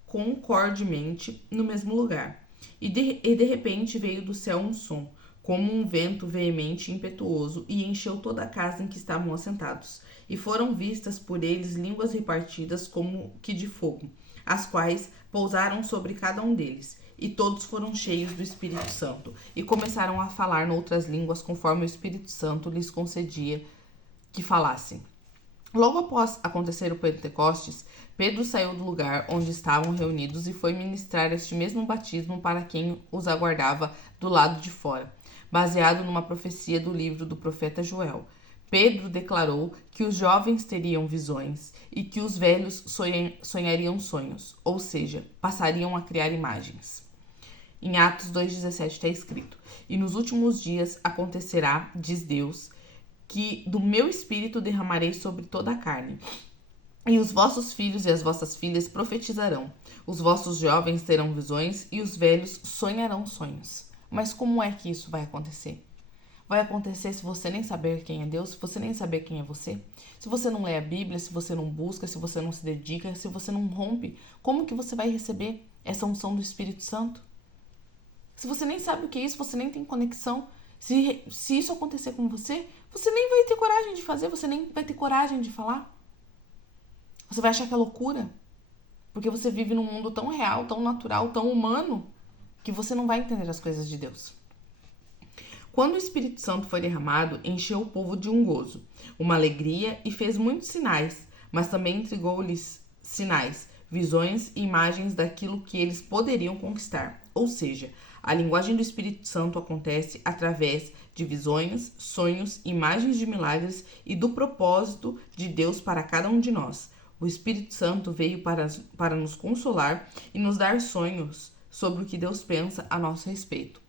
concordemente no mesmo lugar. E de repente veio do céu um som, como um vento veemente e impetuoso, e encheu toda a casa em que estavam assentados. E foram vistas por eles línguas repartidas como que de fogo, as quais pousaram sobre cada um deles. E todos foram cheios do Espírito Santo, e começaram a falar noutras línguas, conforme o Espírito Santo lhes concedia que falassem. Logo após acontecer o Pentecostes, Pedro saiu do lugar onde estavam reunidos e foi ministrar este mesmo batismo para quem os aguardava do lado de fora, baseado numa profecia do livro do profeta Joel. Pedro declarou que os jovens teriam visões e que os velhos sonhariam sonhos, ou seja, passariam a criar imagens. Em Atos 2,17 está escrito: E nos últimos dias acontecerá, diz Deus, que do meu espírito derramarei sobre toda a carne. E os vossos filhos e as vossas filhas profetizarão. Os vossos jovens terão visões e os velhos sonharão sonhos. Mas como é que isso vai acontecer? Vai acontecer se você nem saber quem é Deus, se você nem saber quem é você, se você não lê a Bíblia, se você não busca, se você não se dedica, se você não rompe. Como que você vai receber essa unção do Espírito Santo? Se você nem sabe o que é isso, você nem tem conexão. Se isso acontecer com você, você nem vai ter coragem de fazer, você nem vai ter coragem de falar. Você vai achar que é loucura. Porque você vive num mundo tão real, tão natural, tão humano, que você não vai entender as coisas de Deus. Quando o Espírito Santo foi derramado, encheu o povo de um gozo, uma alegria e fez muitos sinais, mas também entregou-lhes sinais, visões e imagens daquilo que eles poderiam conquistar. Ou seja, a linguagem do Espírito Santo acontece através de visões, sonhos, imagens de milagres e do propósito de Deus para cada um de nós. O Espírito Santo veio para nos consolar e nos dar sonhos sobre o que Deus pensa a nosso respeito.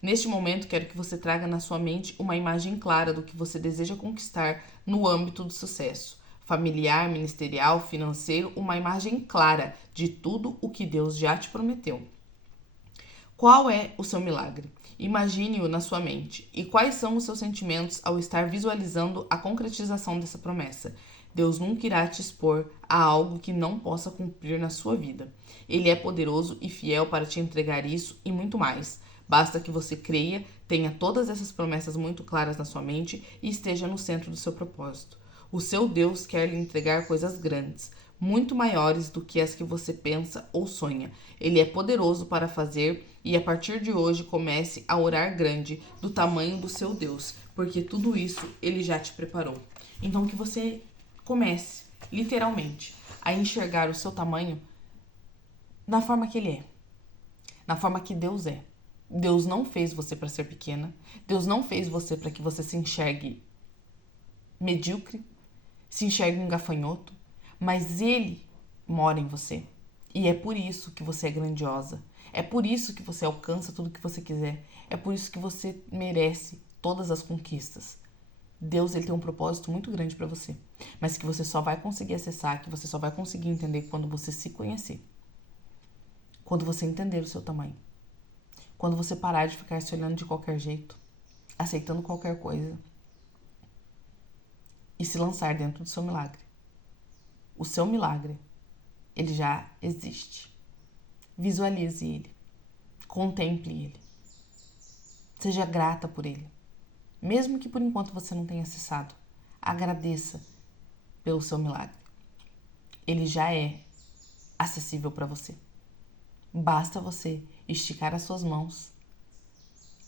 Neste momento, quero que você traga na sua mente uma imagem clara do que você deseja conquistar no âmbito do sucesso familiar, ministerial, financeiro, uma imagem clara de tudo o que Deus já te prometeu. Qual é o seu milagre? Imagine-o na sua mente. E quais são os seus sentimentos ao estar visualizando a concretização dessa promessa? Deus nunca irá te expor a algo que não possa cumprir na sua vida. Ele é poderoso e fiel para te entregar isso e muito mais. Basta que você creia, tenha todas essas promessas muito claras na sua mente e esteja no centro do seu propósito. O seu Deus quer lhe entregar coisas grandes, muito maiores do que as que você pensa ou sonha. Ele é poderoso para fazer e a partir de hoje comece a orar grande, do tamanho do seu Deus, porque tudo isso ele já te preparou. Então que você comece, literalmente, a enxergar o seu tamanho na forma que ele é, na forma que Deus é. Deus não fez você para ser pequena. Deus não fez você para que você se enxergue medíocre, se enxergue um gafanhoto, mas Ele mora em você. E é por isso que você é grandiosa. É por isso que você alcança tudo que você quiser. É por isso que você merece todas as conquistas. Deus ele tem um propósito muito grande para você, mas que você só vai conseguir acessar, que você só vai conseguir entender quando você se conhecer. Quando você entender o seu tamanho. Quando você parar de ficar se olhando de qualquer jeito, aceitando qualquer coisa e se lançar dentro do seu milagre. O seu milagre, ele já existe. Visualize ele. Contemple ele. Seja grata por ele. Mesmo que por enquanto você não tenha acessado, agradeça pelo seu milagre. Ele já é acessível para você. Basta você esticar as suas mãos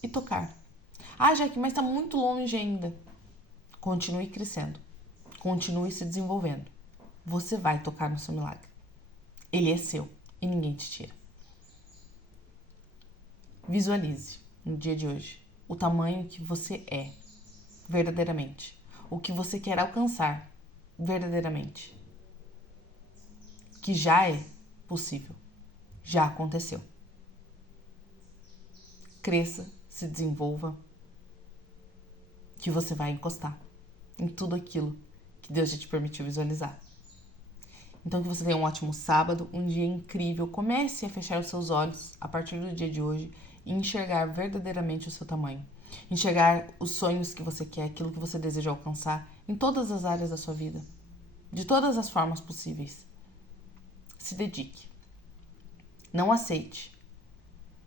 e tocar. Ah, Jaque, mas está muito longe ainda. Continue crescendo. Continue se desenvolvendo. Você vai tocar no seu milagre. Ele é seu e ninguém te tira. Visualize no dia de hoje o tamanho que você é, verdadeiramente. O que você quer alcançar, verdadeiramente. Que já é possível. Já aconteceu. Cresça, se desenvolva, que você vai encostar em tudo aquilo que Deus já te permitiu visualizar. Então que você tenha um ótimo sábado, um dia incrível. Comece a fechar os seus olhos a partir do dia de hoje e enxergar verdadeiramente o seu tamanho. Enxergar os sonhos que você quer, aquilo que você deseja alcançar em todas as áreas da sua vida. De todas as formas possíveis. Se dedique. Não aceite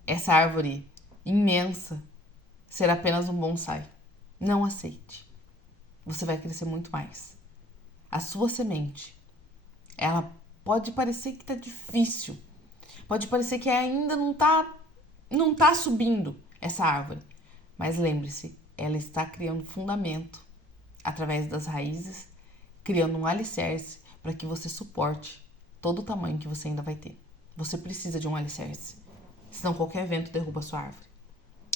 essa árvore imensa ser apenas um bonsai. Não aceite. Você vai crescer muito mais. A sua semente, ela pode parecer que tá difícil. Pode parecer que ainda não tá subindo essa árvore. Mas lembre-se, ela está criando fundamento através das raízes, criando um alicerce para que você suporte todo o tamanho que você ainda vai ter. Você precisa de um alicerce, senão qualquer vento derruba a sua árvore.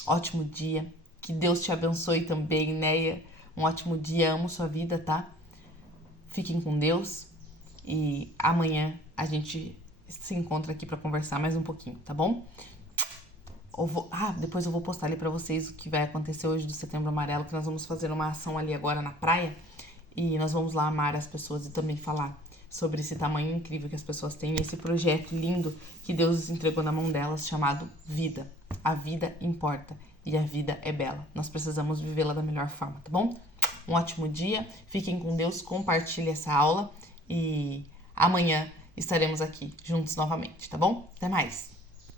Ótimo dia, que Deus te abençoe também, Neia. Um ótimo dia, amo sua vida, tá? Fiquem com Deus e amanhã a gente se encontra aqui para conversar mais um pouquinho, tá bom? Depois eu vou postar ali pra vocês o que vai acontecer hoje do Setembro Amarelo, que nós vamos fazer uma ação ali agora na praia e nós vamos lá amar as pessoas e também falar sobre esse tamanho incrível que as pessoas têm e esse projeto lindo que Deus entregou na mão delas chamado vida. A vida importa e a vida é bela. Nós precisamos vivê-la da melhor forma, tá bom? Um ótimo dia, fiquem com Deus, compartilhe essa aula e amanhã estaremos aqui juntos novamente, tá bom? Até mais!